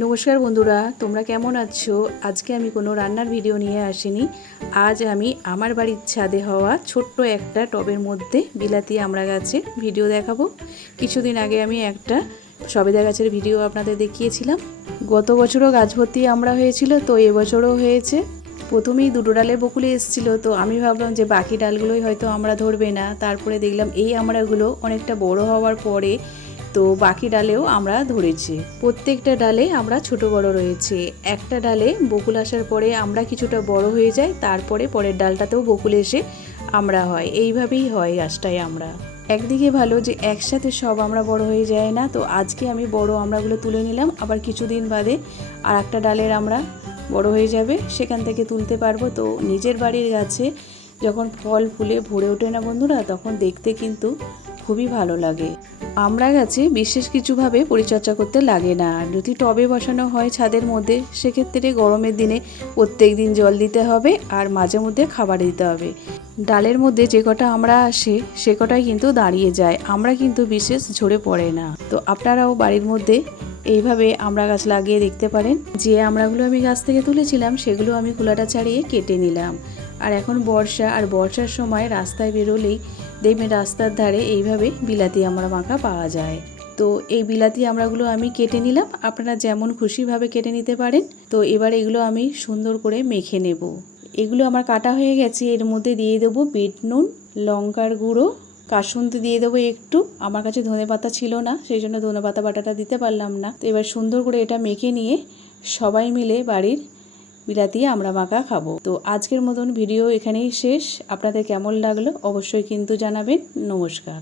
নমস্কার বন্ধুরা, তোমরা কেমন আছো? আজকে আমি কোনো রান্নার ভিডিও নিয়ে আসিনি। আজ আমি আমার বাড়ির ছাদে হওয়া ছোট্ট একটা টবের মধ্যে বিলাতি আমড়া গাছের ভিডিও দেখাবো। কিছুদিন আগে আমি একটা সবেদা গাছের ভিডিও আপনাদের দেখিয়েছিলাম। গত বছরও গাছ ভর্তি আমড়া হয়েছিল, তো এবছরও হয়েছে। প্রথমেই দুটো ডালে বকুলে এসেছিলো, তো আমি ভাবলাম যে বাকি ডালগুলোই হয়তো আমড়া ধরবে না। তারপরে দেখলাম এই আমড়াগুলো অনেকটা বড় হওয়ার পরে তো বাকি ডালেও আমরা ধরেছি। প্রত্যেকটা ডালে আমরা ছোট বড় রয়েছে। একটা ডালে বকুল আসার পরে আমরা কিছুটা বড় হয়ে যাই, তারপরে পরের ডালটাতেও বকুল এসে আমরা হয়। এইভাবেই হয় গাছটায় আমরা। একদিকে ভালো যে একসাথে সব আমরা বড় হয়ে যায় না। তো আজকে আমি বড় আমড়াগুলো তুলে নিলাম, আবার কিছুদিন বাদে আর একটা ডালের আমরা বড় হয়ে যাবে, সেখান থেকে তুলতে পারবো। তো নিজের বাড়ির গাছে যখন ফল ফুলে ভরে ওঠে না বন্ধুরা, তখন দেখতে কিন্তু খুবই ভালো লাগে। আমড়া গাছে বিশেষ কিছুভাবে পরিচর্যা করতে লাগে না। যদি টবে বসানো হয় ছাদের মধ্যে, সেক্ষেত্রে গরমের দিনে প্রত্যেক দিন জল দিতে হবে আর মাঝে মধ্যে খাবার দিতে হবে। ডালের মধ্যে যে কটা আমড়া আসে সে কটাই কিন্তু দাঁড়িয়ে যায়, আমড়া কিন্তু বিশেষ ঝরে পড়ে না। তো আপনারাও বাড়ির মধ্যে এইভাবে আমড়া গাছ লাগিয়ে দেখতে পারেন। যে আমড়াগুলো আমি গাছ থেকে তুলেছিলাম সেগুলো আমি কুলাটা ছাড়িয়ে কেটে নিলাম। আর এখন বর্ষা, আর বর্ষার সময় রাস্তায় বেরোলেই দেখবেন রাস্তার ধারে এইভাবে বিলাতি আমড়া মাখা পাওয়া যায়। তো এই বিলাতি আমড়াগুলো আমি কেটে নিলাম, আপনারা যেমন খুশিভাবে কেটে নিতে পারেন। তো এবার এগুলো আমি সুন্দর করে মেখে নেব। এগুলো আমার কাটা হয়ে গেছে। এর মধ্যে দিয়ে দেবো বিট নুন, লঙ্কার গুঁড়ো, কাসুন্দি দিয়ে দেবো একটু। আমার কাছে ধনেপাতা ছিল না, সেই জন্য ধনেপাতা বাটাটা দিতে পারলাম না। তো এবার সুন্দর করে এটা মেখে নিয়ে সবাই মিলে বাড়ির বিলাতি আমড়া মাখা খাবো। তো আজকের মতন ভিডিও এখানেই শেষ। আপনাদের কেমন লাগলো অবশ্যই কিন্তু জানাবেন। নমস্কার।